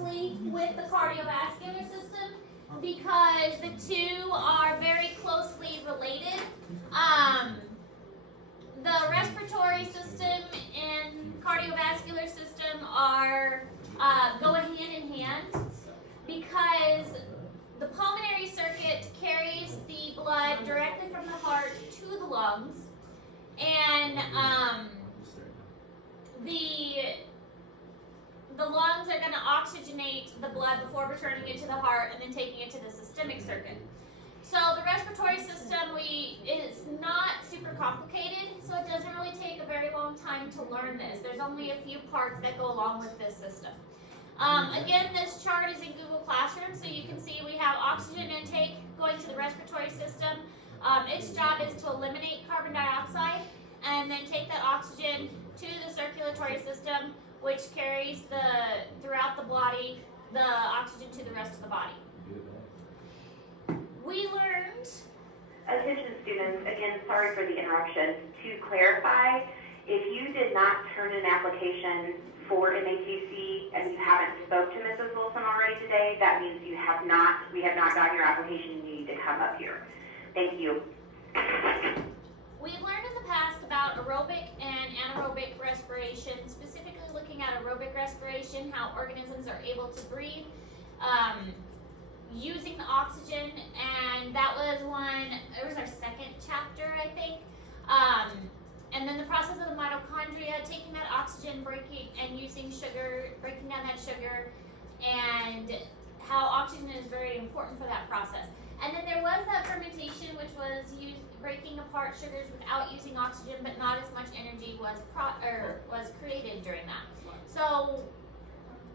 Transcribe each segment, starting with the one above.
closely with the cardiovascular system because the two are very closely related. The respiratory system and cardiovascular system are go hand in hand because the pulmonary circuit carries the blood directly from the heart to the lungs, and the lungs are going to oxygenate the blood before returning it to the heart and then taking it to the systemic circuit. So the respiratory system is not super complicated, so it doesn't really take a very long time to learn this. There's only a few parts that go along with this system. Again, this chart is in Google Classroom, so you can see we have oxygen intake going to the respiratory system. Its job is to eliminate carbon dioxide and then take that oxygen to the circulatory system, which carries throughout the body the oxygen to the rest of the body. We learned... Attention students, again, sorry for the interruption. To clarify, if you did not turn in an application for MATC and you haven't spoke to Mrs. Wilson already today, that means we have not gotten your application. You need to come up here. Thank you. We've learned in the past about aerobic and anaerobic respiration, specifically looking at aerobic respiration, how organisms are able to breathe using the oxygen, and that was it was our second chapter, I think. And then the process of the mitochondria, taking that oxygen, breaking and using sugar, breaking down that sugar, and how oxygen is very important for that process. And then there was that fermentation, which was breaking apart sugars without using oxygen, but not as much energy was created during that. So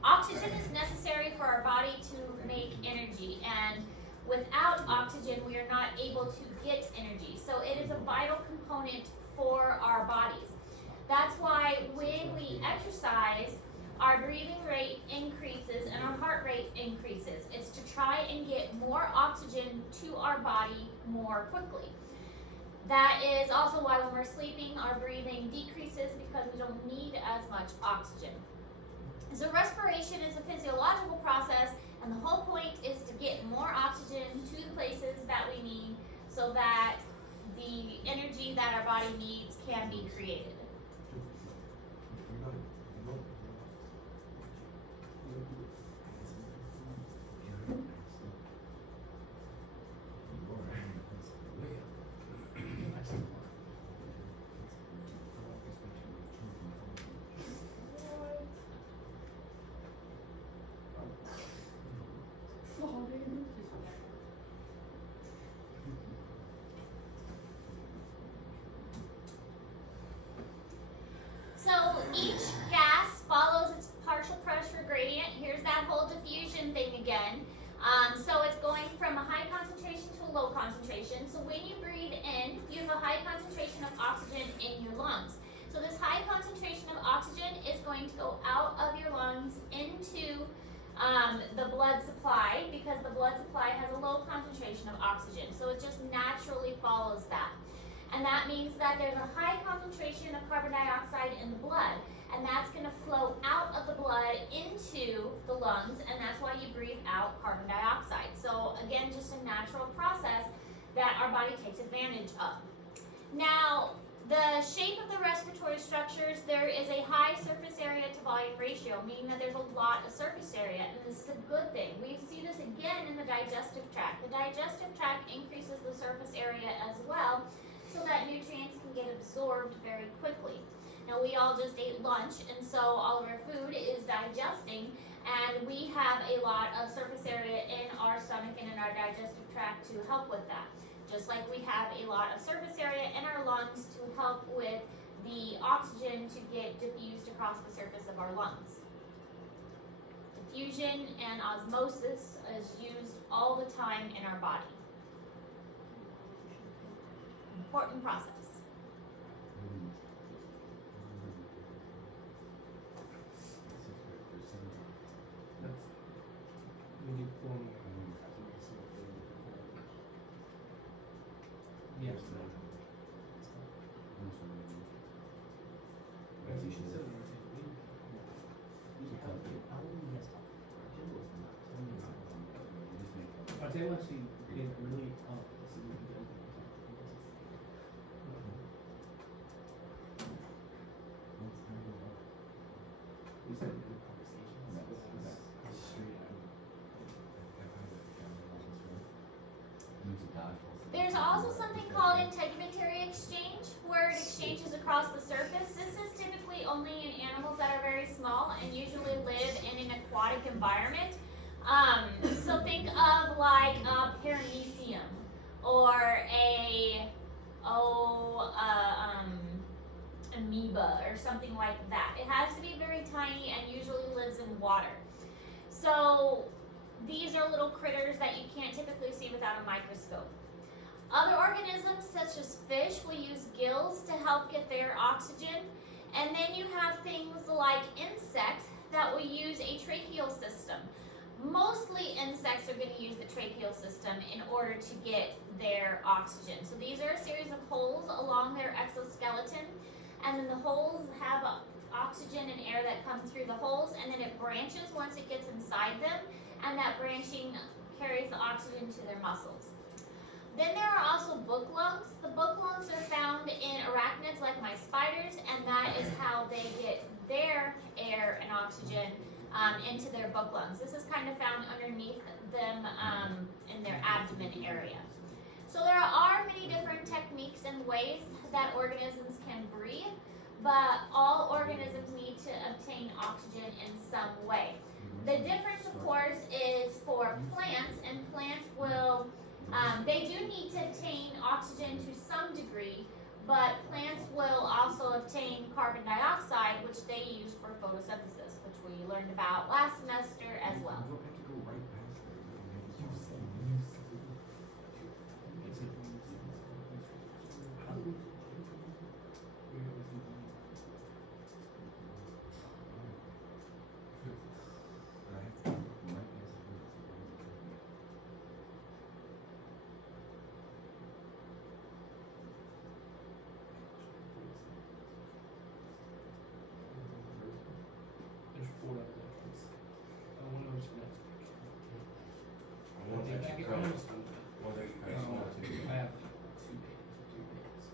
oxygen is necessary for our body to make energy, and without oxygen, we are not able to get energy. So it is a vital component for our bodies. That's why when we exercise, our breathing rate increases and our heart rate increases. It's to try and get more oxygen to our body more quickly. That is also why when we're sleeping, our breathing decreases because we don't need as much oxygen. So respiration is a physiological process, and the whole point is to get more oxygen to the places that we need so that the energy that our body needs can be created. So each gas follows its partial pressure gradient. Here's that whole diffusion thing again. So it's going from a high concentration to a low concentration. So when you breathe in, you have a high concentration of oxygen in your lungs. So this high concentration of oxygen is going to go out of your lungs into the blood supply, because the blood supply has a low concentration of oxygen. So it just naturally follows that. And that means that there's a high concentration of carbon dioxide in the blood, and that's going to flow out of the blood into the lungs, and that's why you breathe out carbon dioxide. So again, just a natural process that our body takes advantage of. Now, the shape of the respiratory structures, there is a high surface area to volume ratio, meaning that there's a lot of surface area, and this is a good thing. We see this again in the digestive tract. The digestive tract increases the surface area as well, so that nutrients can get absorbed very quickly. Now, we all just ate lunch, and so all of our food is digesting, and we have a lot of surface area in our stomach and in our digestive tract to help with that. Just like we have a lot of surface area in our lungs to help with the oxygen to get diffused across the surface of our lungs. Diffusion and osmosis is used all the time in our body. Important process. they will actually get really up so we can get we said good conversations. There's also something called integumentary exchange, where it exchanges across the surface. This is typically only in animals that are very small and usually live in an aquatic environment. So think of like a paramecium or amoeba or something like that. It has to be very tiny and usually lives in water. So these are little critters that you can't typically see without a microscope. Other organisms, such as fish, will use gills to help get their oxygen. And then you have things like insects that will use a tracheal system. Mostly insects are going to use the tracheal system in order to get their oxygen. So these are a series of holes along their exoskeleton. And then the holes have oxygen and air that come through the holes. And then it branches once it gets inside them. And that branching carries the oxygen to their muscles. Then there are also book lungs. The book lungs are found in arachnids like my spiders, and that is how they get their air and oxygen into their book lungs. This is kind of found underneath them in their abdomen area. So there are many different techniques and ways that organisms can breathe, but all organisms need to obtain oxygen in some way. The difference, of course, is for plants, and plants will they do need to obtain oxygen to some degree, but plants will also obtain carbon dioxide, which they use for photosynthesis, which we learned about last semester as well. There's 4 definitions. One of them's next week. I get almost done with it. I have 2 pages.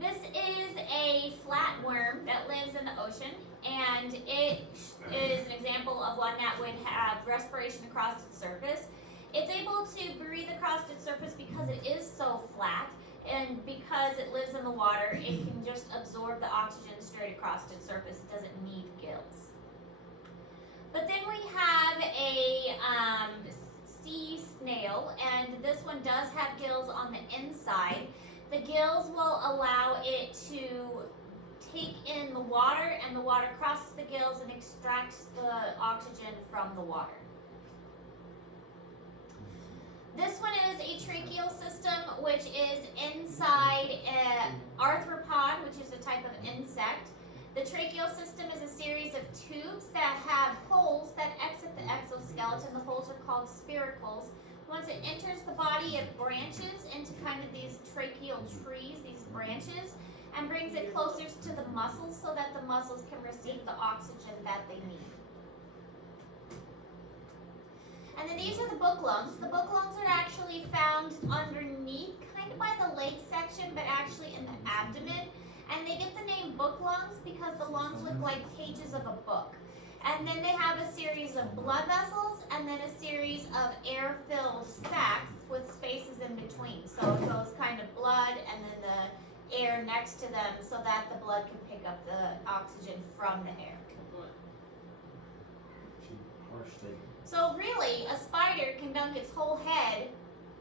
This is a flatworm that lives in the ocean, and it is an example of one that would have respiration across its surface. It's able to breathe across its surface because it is so flat, and because it lives in the water, it can just absorb the oxygen straight across its surface. It doesn't need gills. But then we have a sea snail, and this one does have gills on the inside. The gills will allow it to take in the water, and the water crosses the gills and extracts the oxygen from the water. This one is a tracheal system, which is inside an arthropod, which is a type of insect. The tracheal system is a series of tubes that have holes that exit the exoskeleton. The holes are called spiracles. Once it enters the body, it branches into kind of these tracheal trees, these branches, and brings it closer to the muscles so that the muscles can receive the oxygen that they need. And then these are the book lungs. The book lungs are actually found underneath, kind of by the leg section, but actually in the abdomen. And they get the name book lungs because the lungs look like pages of a book. And then they have a series of blood vessels and then a series of air-filled sacs with spaces in between. So it goes kind of blood and then the air next to them so that the blood can pick up the oxygen from the air. So really, a spider can dunk its whole head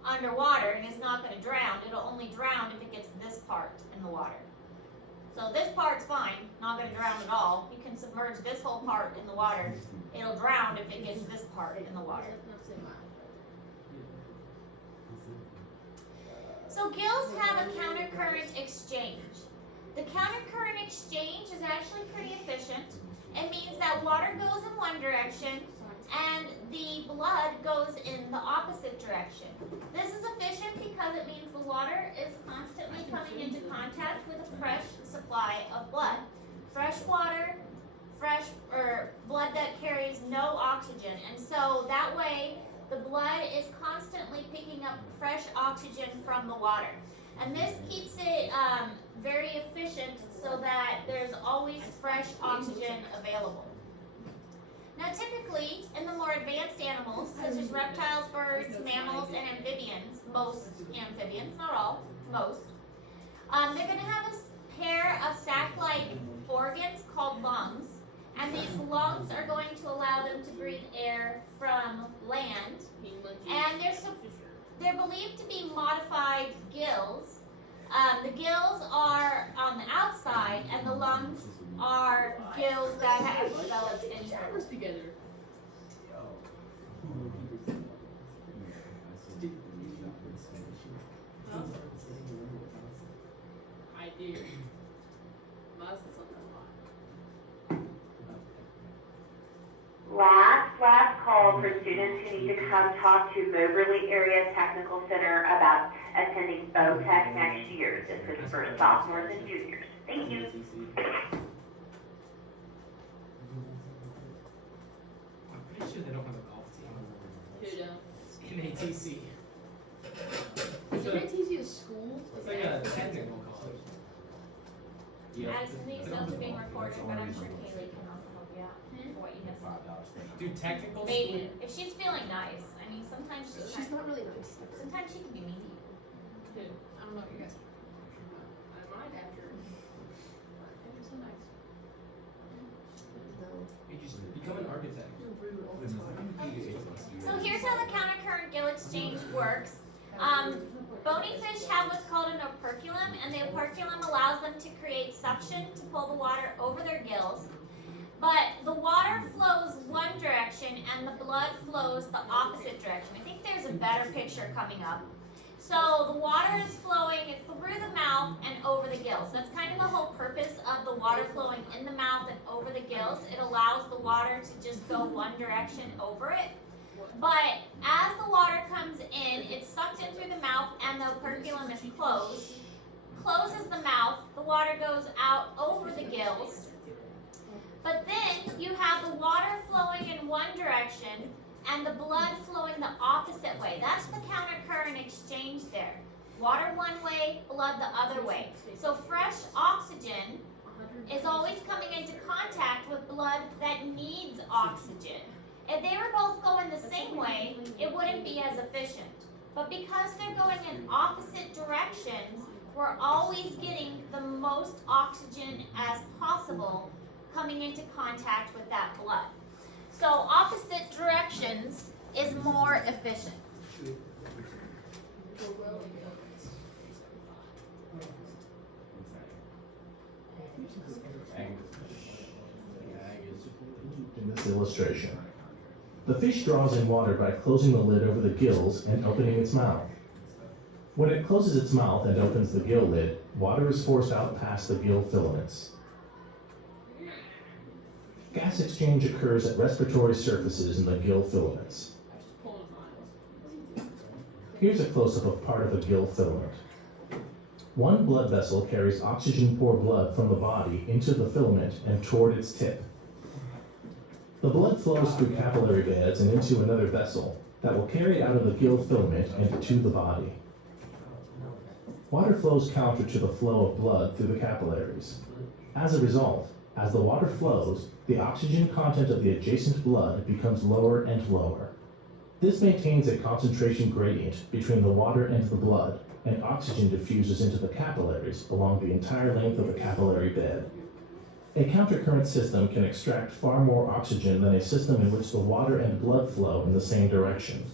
underwater and it's not going to drown. It'll only drown if it gets this part in the water. So this part's fine, not going to drown at all. You can submerge this whole part in the water. It'll drown if it gets this part in the water. So gills have a countercurrent exchange. The countercurrent exchange is actually pretty efficient. It means that water goes in one direction and the blood goes in the opposite direction. This is efficient because it means the water is constantly coming into contact with a fresh supply of blood. Fresh water, fresh or blood that carries no oxygen. And so that way the blood is constantly picking up fresh oxygen from the water. And this keeps it very efficient so that there's always fresh oxygen available. Now typically, in the more advanced animals, such as reptiles, birds, mammals, and amphibians, most amphibians, not all, most, they're going to have a pair of sac-like organs called lungs, and these lungs are going to allow them to breathe air from land, and they're believed to be modified gills. The gills are on the outside, and the lungs are gills that have developed internally. Together. I do. Must Last call for students who need to come talk to Moberly Area Technical Center about attending BOTEC next year. This is for sophomores and juniors. Thank you. I'm pretty sure they don't have a golf team. Who don't? In ATC. Is NTC a school? It's like a technical college. Addison, these notes are being recorded, but I'm sure Kaylee can also help you out for what you missed. Do technical Maybe. If she's feeling nice. I mean, sometimes She's not really nice. sometimes she can be mean to you. Who? I don't know what you guys are. I might after. After so nice. You just become an architect. So here's how the countercurrent gill exchange works. Bony fish have what's called an operculum, and the operculum allows them to create suction to pull the water over their gills. But the water flows one direction and the blood flows the opposite direction. I think there's a better picture coming up. So the water is flowing through the mouth and over the gills. That's kind of the whole purpose of the water flowing in the mouth and over the gills. It allows the water to just go one direction over it. But as the water comes in, it's sucked in through the mouth and the operculum is closed. Closes the mouth, the water goes out over the gills. But then you have the water flowing in one direction and the blood flowing the opposite way. That's the countercurrent exchange there. Water one way, blood the other way. So fresh oxygen is always coming into contact with blood that needs oxygen. If they were both going the same way, it wouldn't be as efficient. But because they're going in opposite directions, we're always getting the most oxygen as possible coming into contact with that blood. So opposite directions is more efficient. In this illustration, the fish draws in water by closing the lid over the gills and opening its mouth. When it closes its mouth and opens the gill lid, water is forced out past the gill filaments. Gas exchange occurs at respiratory surfaces in the gill filaments. Here's a close-up of part of a gill filament. One blood vessel carries oxygen-poor blood from the body into the filament and toward its tip. The blood flows through capillary beds and into another vessel that will carry it out of the gill filament and to the body. Water flows counter to the flow of blood through the capillaries. As a result, as the water flows, the oxygen content of the adjacent blood becomes lower and lower. This maintains a concentration gradient between the water and the blood, and oxygen diffuses into the capillaries along the entire length of the capillary bed. A countercurrent system can extract far more oxygen than a system in which the water and blood flow in the same direction.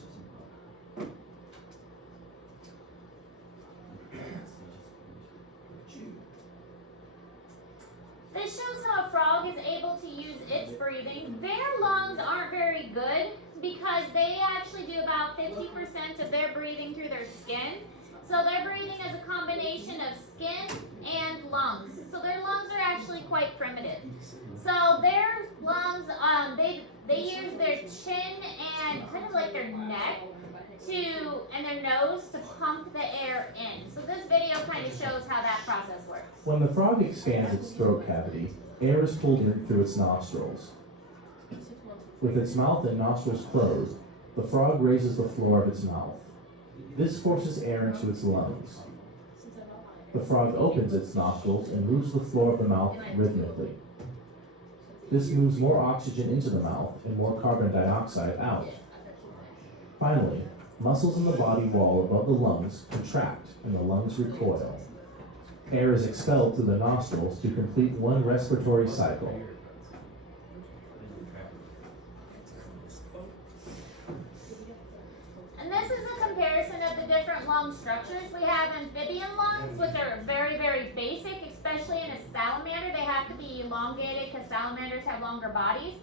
This shows how a frog is able to use its breathing. Their lungs aren't very good because they actually do about 50% of their breathing through their skin. So their breathing is a combination of skin and lungs. So their lungs are actually quite primitive. So their lungs, they use their chin and kind of like their neck and their nose to pump the air in. So this video kind of shows how that process works. When the frog expands its throat cavity, Air is pulled in through its nostrils. 6 months. With its mouth and nostrils closed, the frog raises the floor of its mouth. This forces air into its lungs. Since I'm not high. The frog opens its nostrils and moves the floor of the mouth rhythmically. This moves more oxygen into the mouth and more carbon dioxide out. Finally, muscles in the body wall above the lungs contract and the lungs recoil. Air is expelled through the nostrils to complete one respiratory cycle. And this is a comparison of the different lung structures. We have amphibian lungs, which are very, very basic, especially in a salamander. They have to be elongated because salamanders have longer bodies.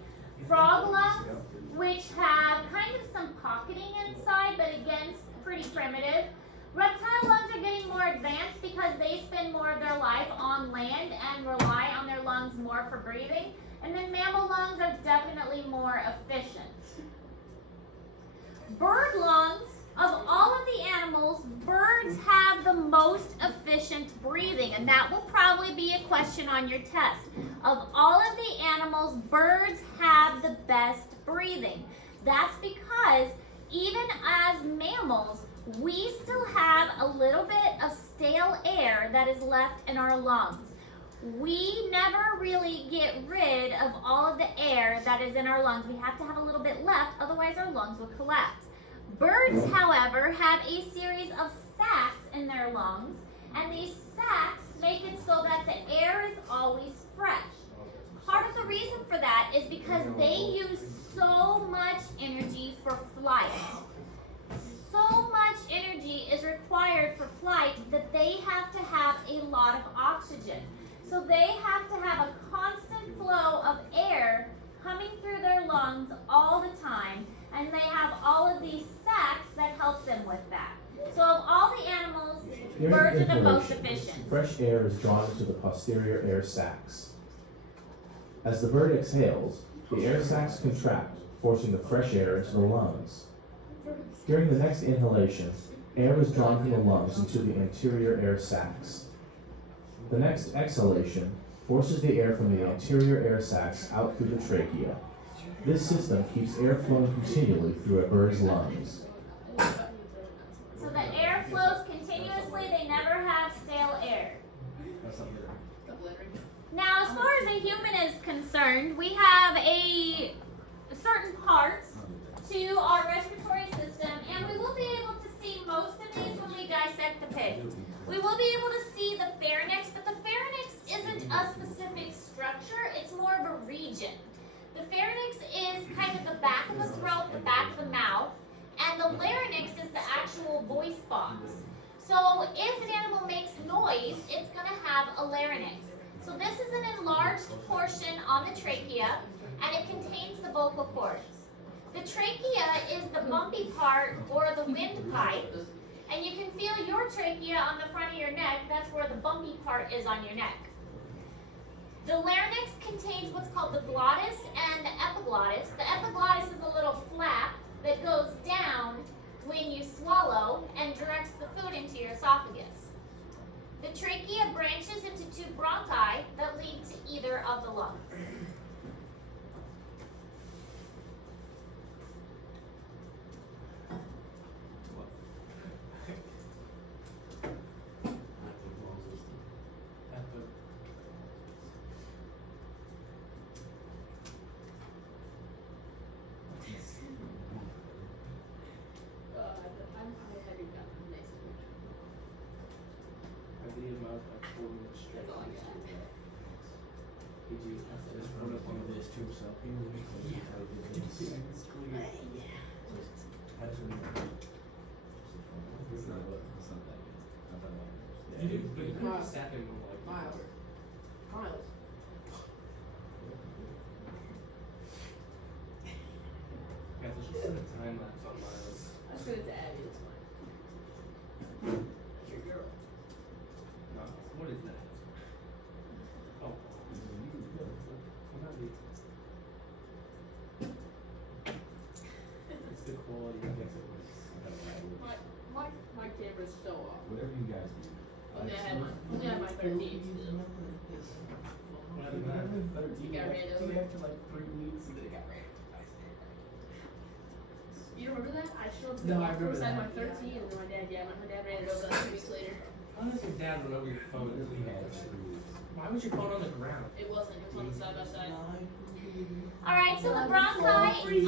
Frog lungs, which have kind of some pocketing inside, but again, pretty primitive. Reptile lungs are getting more advanced because they spend more of their life on land and rely on their lungs more for breathing. And then mammal lungs are definitely more efficient. Bird lungs, of all of the animals, birds have the most efficient breathing, and that will probably be a question on your test. Of all of the animals, birds have the best breathing. That's because even as mammals, we still have a little bit of stale air that is left in our lungs. We never really get rid of all of the air that is in our lungs. We have to have a little bit left, otherwise our lungs would collapse. Birds, however, have a series of sacs in their lungs, and these sacs make it so that the air is always fresh. Part of the reason for that is because they use so much energy for flight. So much energy is required for flight that they have to have a lot of oxygen. So they have to have a constant flow of air coming through their lungs all the time, and they have all of these sacs that help them with that. So of all the animals, birds are the most efficient. Fresh air is drawn into the posterior air sacs. As the bird exhales, the air sacs contract, forcing the fresh air into the lungs. During the next inhalation, air is drawn from the lungs into the anterior air sacs. The next exhalation forces the air from the anterior air sacs out through the trachea. This system keeps air flowing continually through a bird's lungs. So the air flows continuously, they never have stale air. Now, as far as a human is concerned, we have a certain parts to our respiratory system, and we will be able to see most of these when we dissect the pig. We will be able to see the pharynx, but the pharynx isn't a specific structure, it's more of a region. The pharynx is kind of the back of the throat, the back of the mouth, and the larynx is the actual voice box. So if an animal makes noise, it's going to have a larynx. So this is an enlarged portion on the trachea, and it contains the vocal cords. The trachea is the bumpy part, or the windpipe, and you can feel your trachea on the front of your neck. That's where the bumpy part is on your neck. The larynx contains what's called the glottis and the epiglottis. The epiglottis is a little flap that goes down when you swallow and directs the food into your esophagus. The trachea branches into two bronchi that lead to either of the lungs. Miles. Guys, let's just send a time lapse on Miles. I was gonna add it, it's fine. That's your girl. No, what is that? Oh. Well, that'd be- It's the quality, I guess it was. My camera's so off. Whatever you guys do. Only I had my 13. What happened to that? there for like 3 weeks and then it got ran. You remember that? I showed up to No, the I remember first time that. at 13, and then my dad, my dad ran it over 2 weeks later. How does your dad remember your phone that we had? Why was your phone on the ground? It wasn't. It was on the side by side. Alright, so the bronchi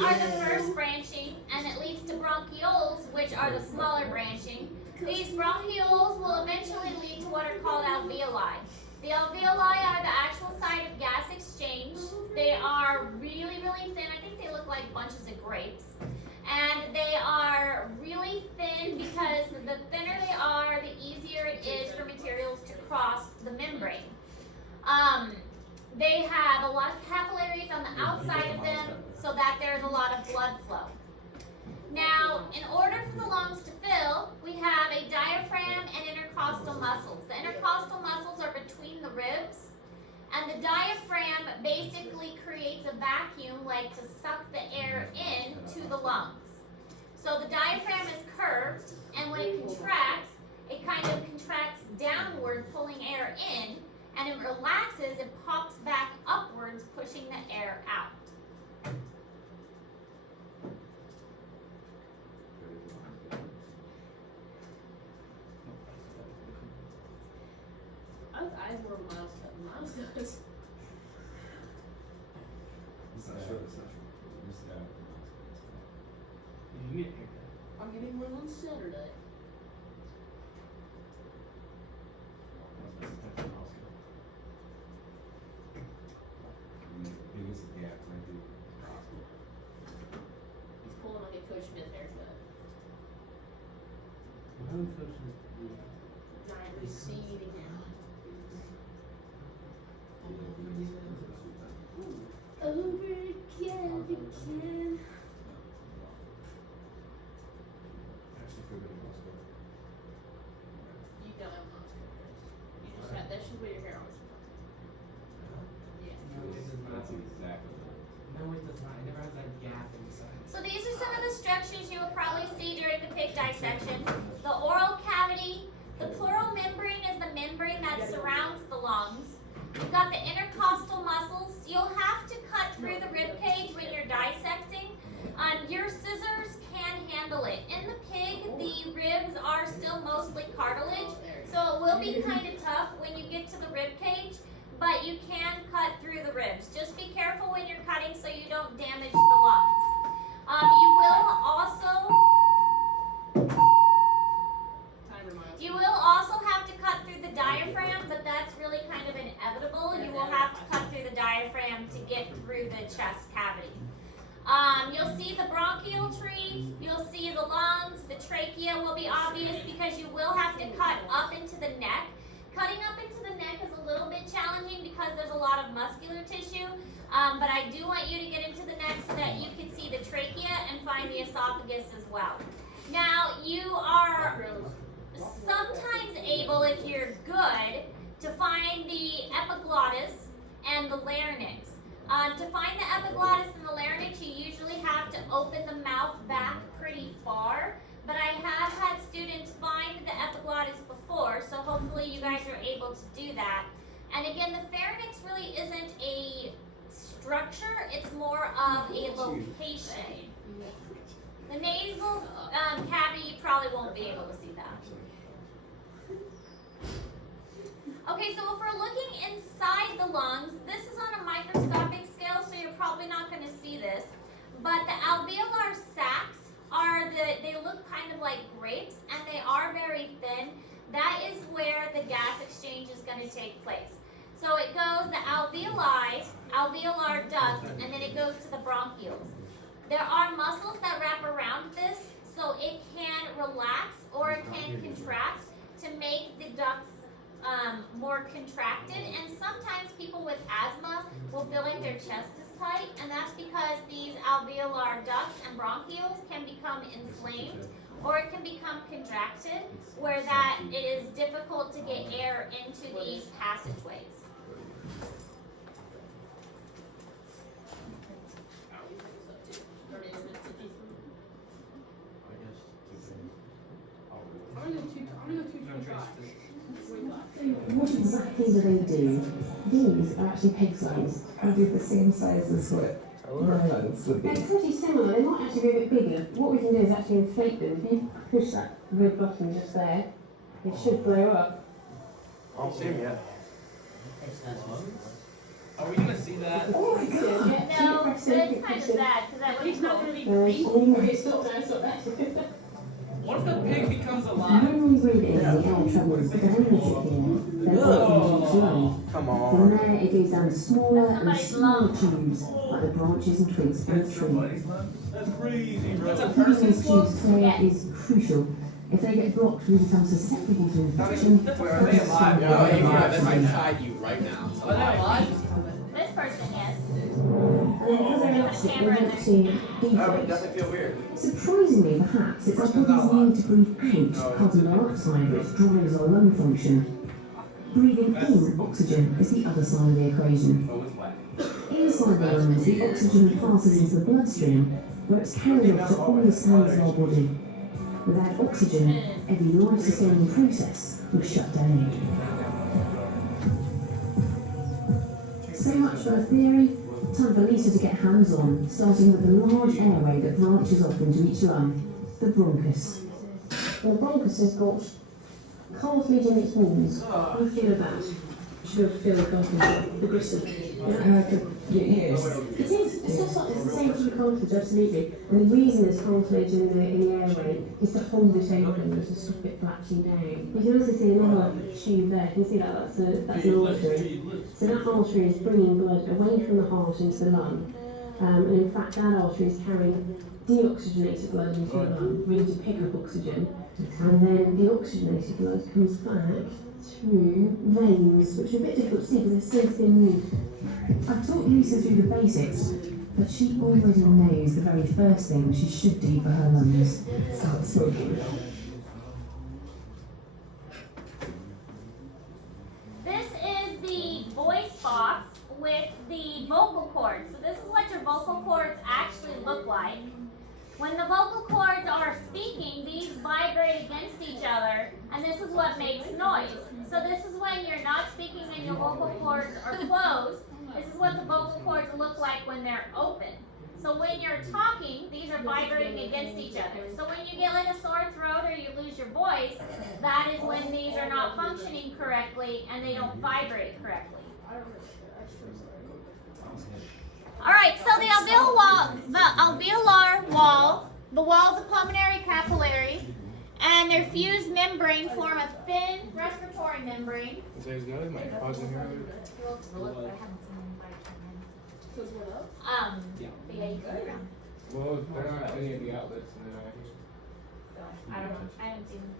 are the first branching, and it leads to bronchioles, which are the smaller branching. These bronchioles will eventually lead to what are called alveoli. The alveoli are the actual site of gas exchange. They are really, really thin. I think they look like bunches of grapes. And they are really thin because the thinner they are, the easier it is for materials to cross the membrane. They have a lot of capillaries on the outside of them so that there's a lot of blood flow. Now, in order for the lungs to fill, we have a diaphragm and intercostal muscles. The intercostal muscles are between the ribs, and the diaphragm basically creates a vacuum like to suck the air in to the lungs. So the diaphragm is curved, and when it contracts, it kind of contracts downward, pulling air in, and it relaxes, it pops back upwards, pushing the air out. I was eyes more Miles cut than Miles does. It's not true. It's not true. It's not. Did you get a haircut? I'm getting one on Saturday. Biggest gap might be He's pulling like a Coach Smith haircut. Who coached this? Giant receding hair. Over again, again. actually feel good about it. You don't have Miles cut. You just got, that should put your hair on. Yeah. No, it does not. That's exactly right. No, it does not. It never has that gap in the side. So these are some of the structures you will probably see during the pig dissection. The oral cavity, the pleural membrane is the membrane that surrounds the lungs. You've got the intercostal muscles. You'll have to cut through the rib cage when you're dissecting. Your scissors can handle it. In the pig, the ribs are still mostly cartilage, so it will be kind of tough when you get to the rib cage, but you can cut through the ribs. Just be careful when you're cutting so you don't damage the lungs. You will also have to cut through the diaphragm, but that's really kind of inevitable. You will have to cut through the diaphragm to get through the chest cavity. You'll see the bronchial tree, you'll see the lungs, the trachea will be obvious because you will have to cut up into the neck. Cutting up into the neck is a little bit challenging because there's a lot of muscular tissue, but I do want you to get into the neck so that you can see the trachea and find the esophagus as well. Now, you are sometimes able, if you're good, to find the epiglottis and the larynx. To find the epiglottis and the larynx, you usually have to open the mouth back pretty far, but I have had students find the epiglottis before, so hopefully you guys are able to do that. And again, the pharynx really isn't a structure, it's more of a location. The nasal cavity, you probably won't be able to see that. Okay, so if we're looking inside the lungs, this is on a microscopic scale, so you're probably not going to see this. But the alveolar sacs they look kind of like grapes, and they are very thin. That is where the gas exchange is going to take place. So it goes the alveoli, alveolar duct, and then it goes to the bronchioles. There are muscles that wrap around this, so it can relax or it can contract to make the ducts more contracted, and sometimes people with asthma will feel like their chest is tight, and that's because these alveolar ducts and bronchioles can become inflamed or it can become contracted, where that it is difficult to get air into these passageways. I'm gonna go 225. What exactly do they do? These are actually peg sized. Are they the same size as what my lungs would They're be? pretty similar. They might actually be a bit bigger. What we can do is actually inflate them. If you push that red button just there, it should blow up. I don't see him yet. Are we gonna see that? Oh my god! No, but it's kind of sad because that would be He's not cool. gonna be beat. Okay, stop that. What if the pig becomes alive? When we breathe in, the air travels down the skin, then up into each lung. Come From on. there, it goes down smaller and Somebody's smaller lung. tubes, like the branches and twigs of a tree. That's crazy, That's a Keeping person's those lung? tubes clear is crucial. If they get blocked, we become susceptible to infection. Wait, are they alive? inside you right now. Are they alive? This person, yes. And because they're elastic, they want to deflate. doesn't feel weird. Surprisingly, perhaps, it's our body's need to breathe out carbon dioxide which drives our lung function. Breathing in oxygen is the other side of the equation. Oh, it's wet. Inside the lungs, the oxygen passes into the bloodstream, where it's carried off to all the cells of our body. Without oxygen, every life-sustaining process will shut down. So much for a theory. Time for Lisa to get hands-on, starting with the large airway that branches off into each lung, the bronchus. The bronchus has got cartilage in its walls. How do you feel about that? Should feel the gristle. Yes. It is. It's just like it's the same sort of cartilage, absolutely. And the reason there's cartilage in the airway is to hold it open and to stop it flattening down. You can also see another tube there. You can see that that's an artery. So that artery is bringing blood away from the heart into the lung. And in fact, that artery is carrying deoxygenated blood into the lung, ready to pick up oxygen. And then the oxygenated blood comes back through veins, which are a bit difficult to see because they're so thin. I've taught Lisa through the basics, but she already knows the very first thing she should do for her lungs. Start smoking. This is the voice box with the vocal cords. So this is what your vocal cords actually look like. When the vocal cords are speaking, these vibrate against each other, and this is what makes noise. So this is when you're not speaking and your vocal cords are closed. This is what the vocal cords look like when they're open. So when you're talking, these are vibrating against each other. So when you get like a sore throat or you lose your voice, that is when these are not functioning correctly and they don't vibrate correctly. All right, so the alveolar wall, the wall of the pulmonary capillary, and their fused membrane form a thin respiratory membrane. Today's good. My pause in here. But yeah, you go around. Well, they're not any of the outlets. So I don't know. I haven't seen them.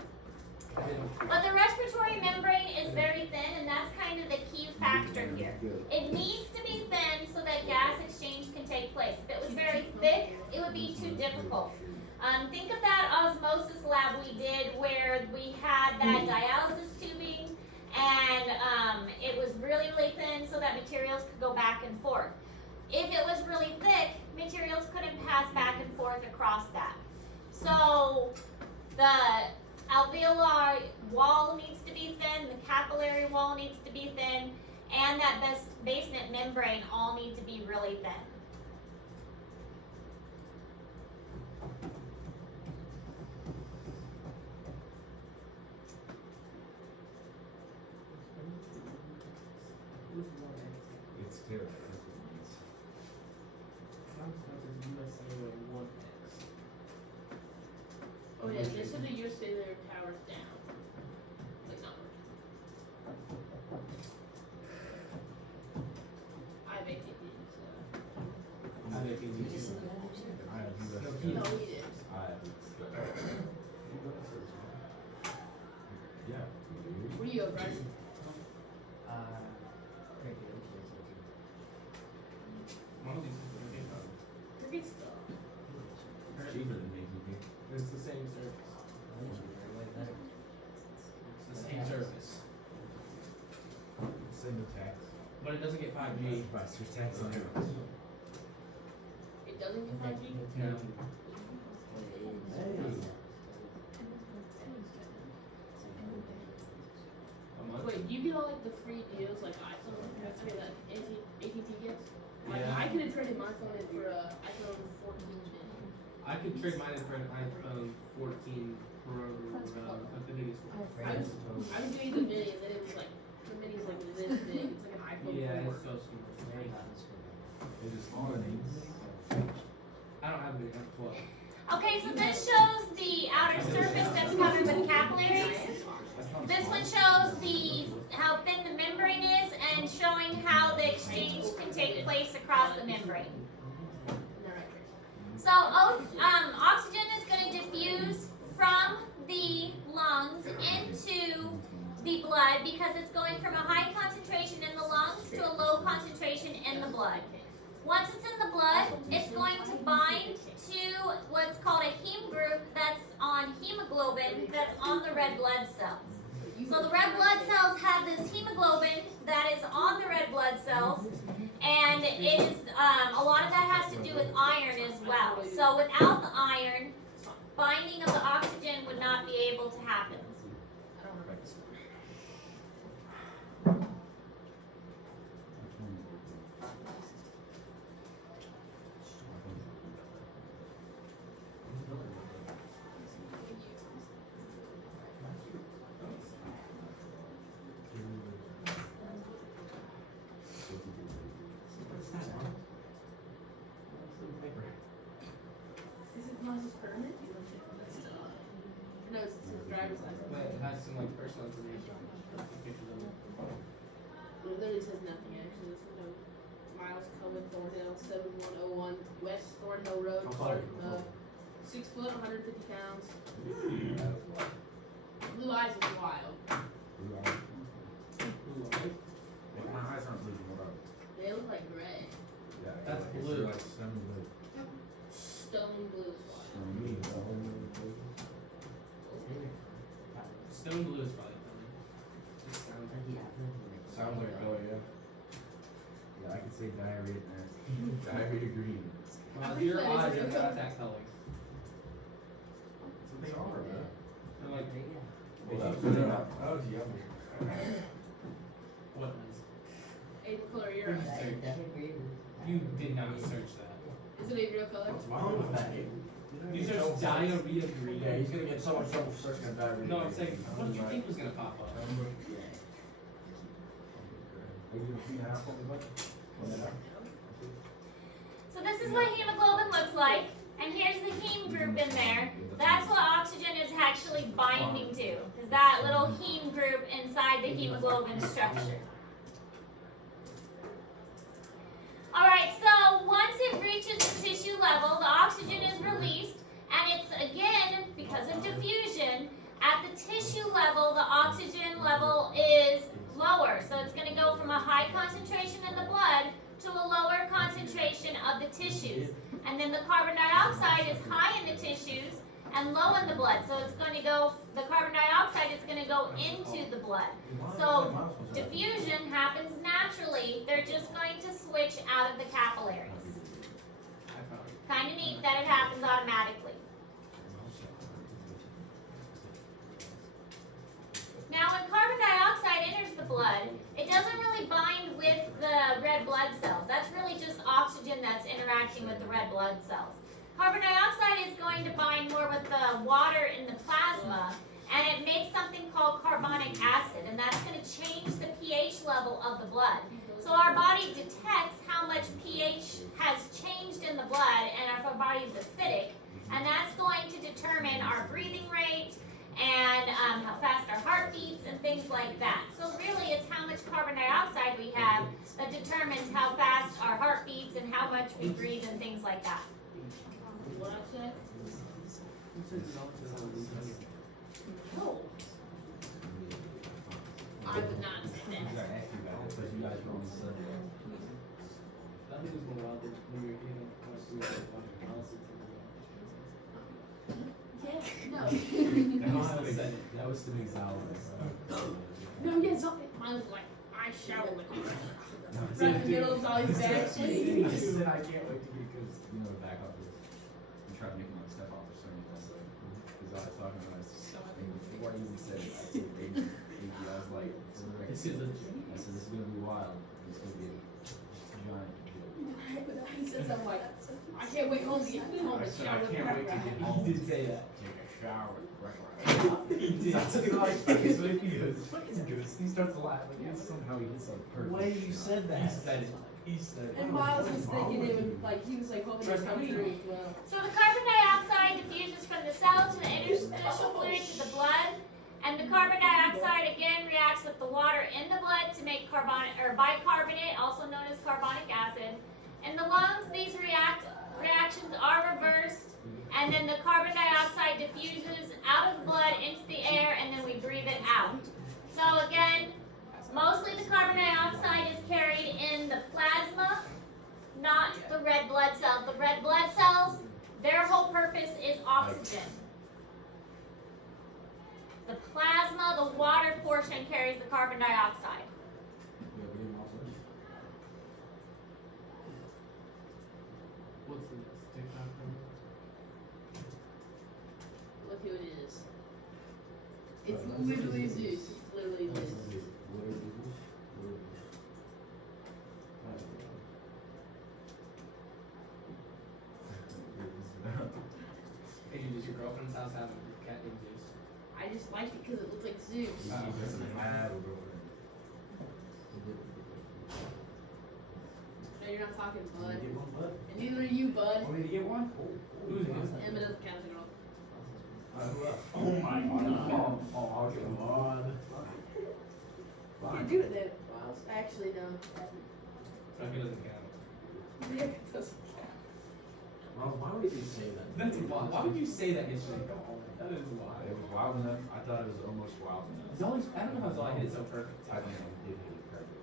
But the respiratory membrane is very thin, and that's kind of the key factor here. It needs to be thin so that gas exchange can take place. If it was very thick, it would be too difficult. Think of that osmosis lab we did where we had that dialysis tubing, and it was really, really thin so that materials could go back and forth. If it was really thick, materials couldn't pass back and forth across that. So the alveolar wall needs to be thin, the capillary wall needs to be thin, and that basement membrane all need to be really thin. It's terrible. Oh yeah, they said the USA their towers down. Like not working. I have AKT, so. No, he did. Where do you go, Bryce? One of these is gonna get done. Forget stuff. It's the same service. It's the same service. Send the tax. But it doesn't get 5G. Buster tax on it. It doesn't get 5G? No. A month? Wait, you get all like the free deals like iPhone, that AT&T gets? Like, Yeah. I could have traded my phone in for a iPhone 14 mini. I could trade mine in for an iPhone 14 Pro, but the biggest one. I was doing the mini, and then it was like, the mini's like this big. It's like an iPhone 4. Yeah, it's so small. Is it smaller than these? I don't have a big, I have 12. Okay, so this shows the outer surface that's covered with capillaries. This one shows how thin the membrane is and showing how the exchange can take place across the membrane. So oxygen is going to diffuse from the lungs into the blood because it's going from a high concentration in the lungs to a low concentration in the blood. Once it's in the blood, it's going to bind to what's called a heme group that's on hemoglobin that's on the red blood cells. So the red blood cells have this hemoglobin that is on the red blood cells, and it is a lot of that has to do with iron as well. So without the iron, binding of the oxygen would not be able to happen. I don't remember this one. Is it Moses' permit? No, it's his driver's license. But it has some like personal information. Pictures of it. It literally says nothing actually. This one, Miles Cohen, Thornhill, 7101 West Thornhill Road, Clark. 6 foot, 150 pounds. Blue eyes is wild. My eyes aren't blue, what about? They look like gray. Yeah, That's like, blue. Like stone blue. Stone blue is wild. Stone blue is probably coming. Just sounds Sounds like color, yeah. Yeah, I could say diarrhea nasty. Diarrhea green. Well, I'm your pretty sure eyes it's are a- not that color. That's what they are, man. They're like, Oh, yummy. what ones? April color, your Where'd you eyes. search? You did not search that. Is it a real color? What's wrong with that? You searched diarrhea green. Yeah, he's gonna get so much trouble for searching on diarrhea. No, I'm saying, what did you think was gonna pop up? So this is what hemoglobin looks like, and here's the heme group in there. That's what oxygen is actually binding to, is that little heme group inside the hemoglobin structure. Alright, so once it reaches the tissue level, the oxygen is released, and it's again, because of diffusion, at the tissue level, the oxygen level is lower. So it's going to go from a high concentration in the blood to a lower concentration of the tissues. And then the carbon dioxide is high in the tissues and low in the blood. So it's going to go, the carbon dioxide is going to go into the blood. So diffusion happens naturally. They're just going to switch out of the capillaries. Kind of neat that it happens automatically. Now when carbon dioxide enters the blood, it doesn't really bind with the red blood cells. That's really just oxygen that's interacting with the red blood cells. Carbon dioxide is going to bind more with the water in the plasma, and it makes something called carbonic acid, and that's going to change the pH level of the blood. So our body detects how much pH has changed in the blood, and if our body is acidic, and that's going to determine our breathing rate, and how fast our heart beats and things like that. So really it's how much carbon dioxide we have that determines how fast our heart beats and how much we breathe and things like that. What I said? No. I would not say that. Nothing was more wild than when we were getting analysis. Yeah, no. That was the big salad. No, yeah, something. Mine was like, I shower with you. Right in the middle of all these bad shit. He just said, I can't wait to get, because, you know, the back office, we tried to make him like step off or something, because I was talking about it, and before I even said it, I said, thank you, I was like, for real. is a I said, this is gonna be wild. It's gonna be a giant joke. He says I'm like, I can't wait home to get home I and said, shower I with can't wait to get He home. did say that. Take a shower. He did. That's like, face when he goes, what is Goose? He starts to laugh. Like, somehow he gets a perfect Way you shot. said He that. said it. He said it. And Miles was thinking it would, like, he was like hoping to come through as well. So the carbon dioxide diffuses from the cell to the interstitial fluid to the blood, and the carbon dioxide again reacts with the water in the blood to make carbonic or bicarbonate, also known as carbonic acid. In the lungs, these reactions are reversed, and then the carbon dioxide diffuses out of the blood into the air, and then we breathe it out. So again, mostly the carbon dioxide is carried in the plasma, not the red blood cells. The red blood cells, their whole purpose is oxygen. The plasma, the water portion, carries the carbon dioxide. Yeah, we didn't also. What's the next TikTok number? Look who it is. It's literally Zeus. It's literally Liz. Hey, dude, does your girlfriend's house have a cat named Zeus? I just like it because it looks like Zeus. No, you're not talking, bud. And neither are you, bud. Want me to get one? Who's this? Emma doesn't count the girl. Oh my god. Oh, come on. You can do it then. Miles. Actually, no. Okay, doesn't count. Yeah, it doesn't count. Miles, why would you say that? That's wild. Why would you say that yesterday? That is wild. It was wild enough. I thought it was almost wild enough. Zolly, I don't know how Zolly hit it so perfect. I think I did hit it perfect.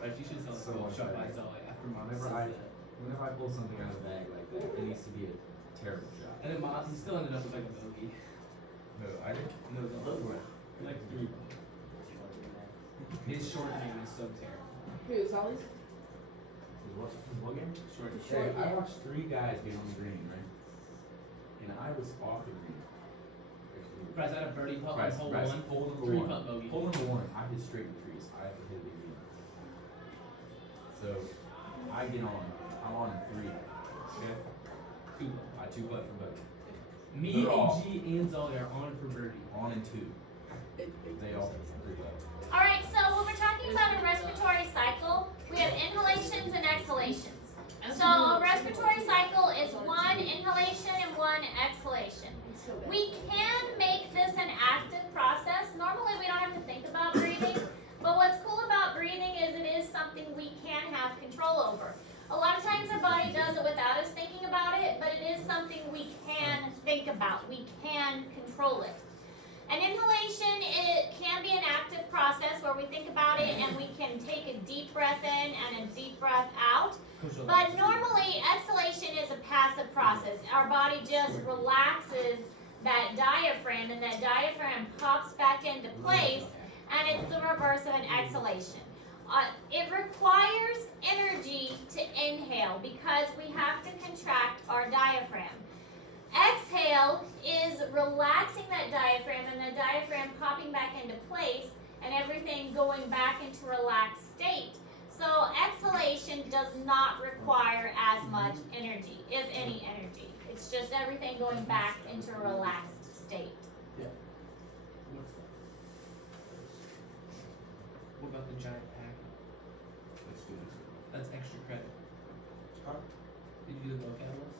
Like, you should tell us So so much shot by better. Zolly after Whenever Whenever I pull something out of the bag like that, it needs to be a terrible shot. And then Miles, he still ended up with like a bogey. No, I didn't. No, Zolly. Like 3 bogeys. His short game is so terrible. Who? Solly's? What game? Short The game. short I game. watched 3 guys get on the green, right? And I was off the green. Bryce, I had a birdie putt on Bryce, hole Bryce, 1. hole number 3 1. putt bogey. Hole number 1, I hit straight in trees. I have to hit it again. So I get on. I'm on in 3. Okay. 2 I 2 putt for both. Me, They're all- AG, and Zolly are on for birdie. On in 2. They all 3 putt. Alright, so when we're talking about a respiratory cycle, we have inhalations and exhalations. So a respiratory cycle is 1 inhalation and 1 exhalation. We can make this an active process. Normally we don't have to think about breathing, but what's cool about breathing is it is something we can have control over. A lot of times our body does it without us thinking about it, but it is something we can think about. We can control it. An inhalation, it can be an active process where we think about it and we can take a deep breath in and a deep breath out. But normally, exhalation is a passive process. Our body just relaxes that diaphragm, and that diaphragm pops back into place, and it's the reverse of an exhalation. It requires energy to inhale because we have to contract our diaphragm. Exhale is relaxing that diaphragm and the diaphragm popping back into place and everything going back into relaxed state. So exhalation does not require as much energy, if any energy. It's just everything going back into a relaxed state. What about the giant pack? Let's do this. That's extra credit. Did you do the vocab list?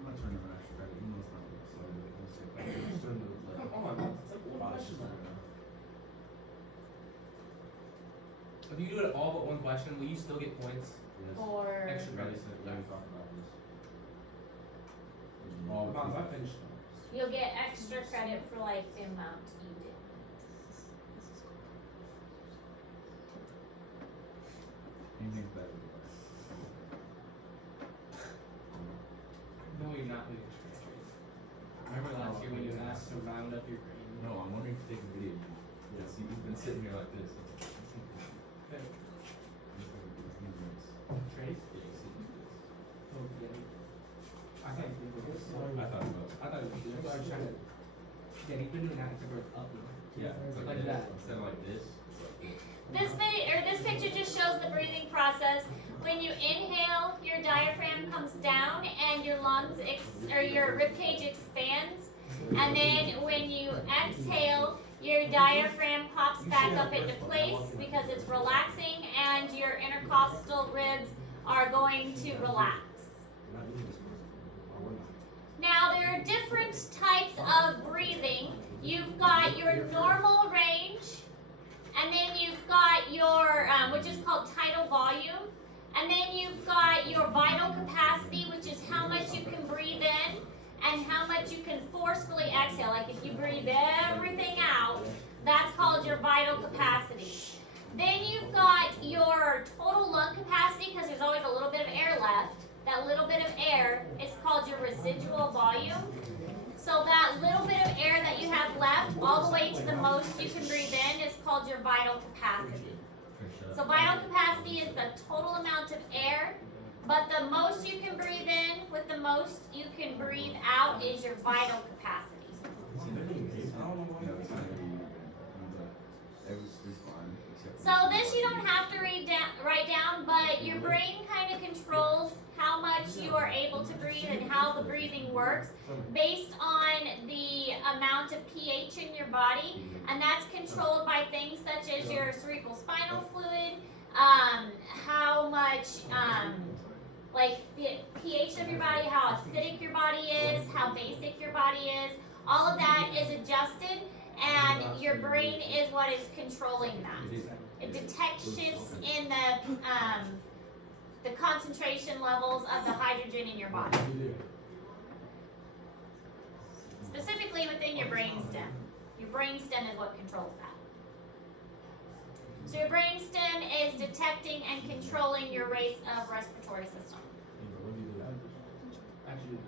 I'm not turning around extra credit. You know it's not good. So let's see if I can still do it. Come on, it's like one question. If you do it all but one question, will you still get points? Yes. Or Extra credit. Let me talk about this. All the I finished. You'll get extra credit for like the amount you did. Anything better. No, you're not doing extra entries. Remember last year when you asked to round up your grade? No, I'm wondering if you take a video. Yeah, see, you've been sitting here like this. Okay. Trace? Oh, yeah. I thought you did this. I thought it was. I thought it was good. I was trying to Yeah, he's been doing that except for it's up now. Yeah, it's Like this. that. Instead of like this, it's like this. This picture just shows the breathing process. When you inhale, your diaphragm comes down and your your rib cage expands. And then when you exhale, your diaphragm pops back up into place because it's relaxing and your intercostal ribs are going to relax. Now there are different types of breathing. You've got your normal range, and then you've got your, which is called tidal volume, and then you've got your vital capacity, which is how much you can breathe in and how much you can forcefully exhale. Like if you breathe everything out, that's called your vital capacity. Then you've got your total lung capacity, because there's always a little bit of air left. That little bit of air is called your residual volume. So that little bit of air that you have left, all the way to the most you can breathe in, is called your vital capacity. So vital capacity is the total amount of air, but the most you can breathe in with the most you can breathe out is your vital capacity. So this you don't have to write down, but your brain kind of controls how much you are able to breathe and how the breathing works based on the amount of pH in your body, and that's controlled by things such as your cerebral spinal fluid, how much like the pH of your body, how acidic your body is, how basic your body is. All of that is adjusted, and your brain is what is controlling that. It detects shifts in the concentration levels of the hydrogen in your body, specifically within your brainstem. Your brainstem is what controls that. So your brainstem is detecting and controlling your rates of respiratory system. Actually,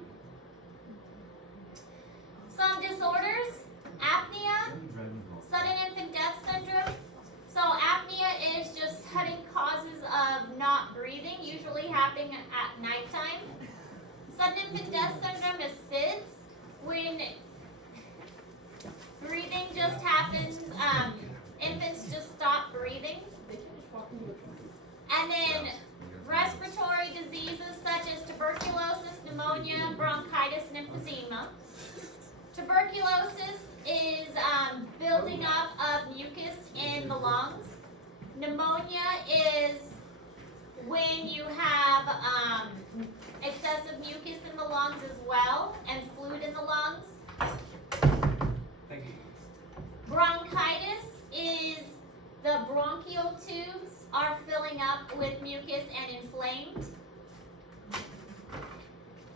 Some disorders: apnea, sudden infant death syndrome. So apnea is just sudden causes of not breathing, usually happening at nighttime. Sudden infant death syndrome is SIDS, when breathing just happens, infants just stop breathing. And then respiratory diseases such as tuberculosis, pneumonia, bronchitis, and emphysema. Tuberculosis is building up of mucus in the lungs. Pneumonia is when you have excessive mucus in the lungs as well, and fluid in the lungs. thank you. Bronchitis is the bronchial tubes are filling up with mucus and inflamed.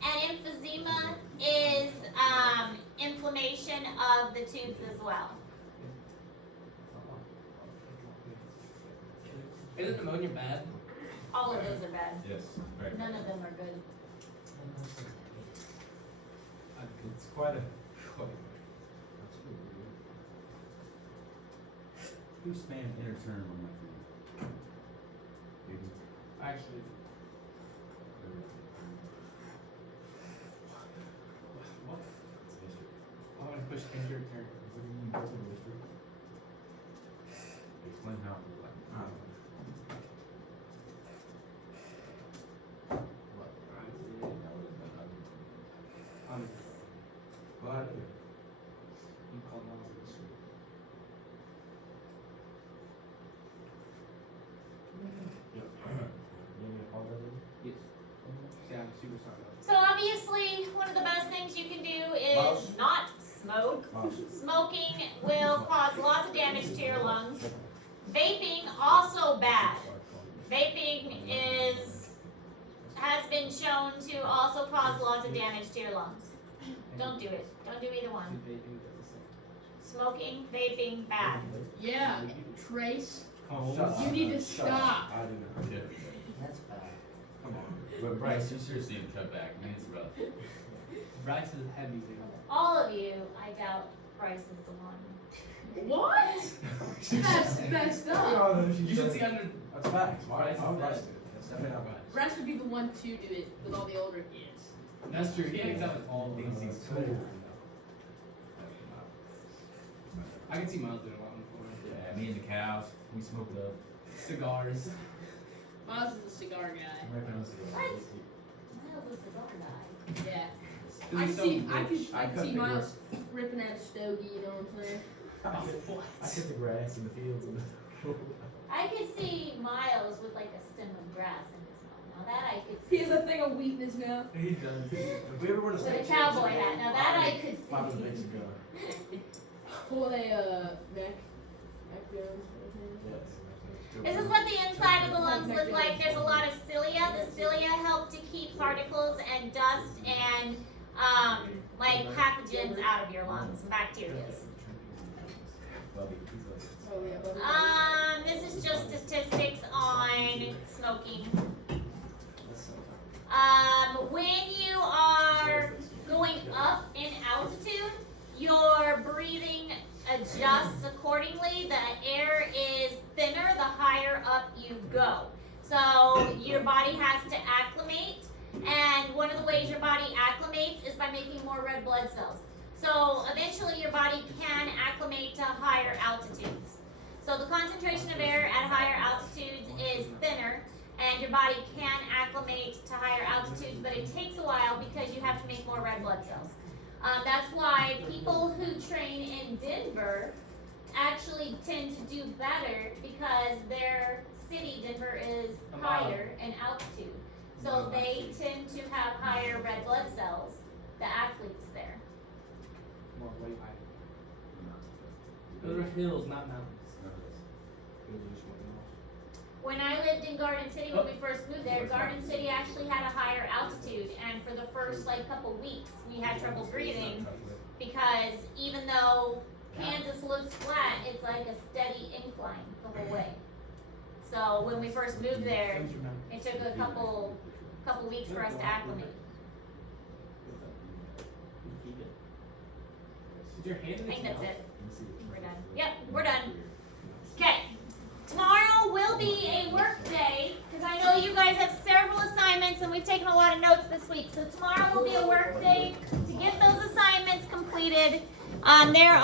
And emphysema is inflammation of the tubes as well. Isn't pneumonia bad? All of those are bad. Yes, very. None of them are good. It's quite a. Who spanned inner term on my feet? Actually, what? I want to push enter turn. Explain how it was like. What? You call it history. Yes. Yeah, I'm super sorry. So obviously, one of the best things you can do is not smoke. Smoking will cause lots of damage to your lungs. Vaping, also bad. Vaping has been shown to also cause lots of damage to your lungs. Don't do it. Don't do either one. Smoking, vaping, bad. Yeah, Trace, Shut you up. need to stop. I do not. That's bad. Come on. But Bryce, you seriously need to cut back. I mean, it's rough. Bryce is heavy, dude. All of you, I doubt Bryce is the one. What? That's messed up. You should see under. That's facts. Bryce is dead. That's definitely not Bryce. Bryce would be the one to do it with all the older kids. That's true. He hangs out with all these. He's cool. I can see Miles doing a lot in Florida. Yeah, me and the cows, we smoke it up. Cigars. Miles is a cigar guy. Miles is the cigar guy. Yeah. Cause I he's can so see, I rich. can see Miles ripping at a stogie, you know what I'm saying? I hit the grass in the fields and I could see Miles with like a stem of grass in his mouth. Now that I could He see. has a thing of wheat in his mouth. he does. If we ever were to With stay a cowboy hat. Now that I could Papa see. makes a gun. Or they, back guns. This is what the inside of the lungs look like. There's a lot of cilia. The cilia help to keep particles and dust and like pathogens out of your lungs, bacteria. Oh, yeah, This is just statistics on smoking. When you are going up in altitude, your breathing adjusts accordingly. The air is thinner the higher up you go. So your body has to acclimate, and one of the ways your body acclimates is by making more red blood cells. So eventually your body can acclimate to higher altitudes. So the concentration of air at higher altitudes is thinner, and your body can acclimate to higher altitudes, but it takes a while because you have to make more red blood cells. That's why people who train in Denver actually tend to do better because their city, Denver, is higher in altitude. So they tend to have higher red blood cells, the athletes there. More weight height. Those are hills, not mountains. When I lived in Garden City, when we first moved there, Garden City actually had a higher altitude, and for the first couple weeks, we had trouble breathing because even though Kansas looks flat, it's like a steady incline the whole way. So when we first moved there, it took a couple weeks for us to acclimate. Is your hand in I think its that's mouth? it. We're done. Yep, we're done. Okay. Tomorrow will be a work day because I know you guys have several assignments and we've taken a lot of notes this week. So tomorrow will be a work day to get those assignments completed. There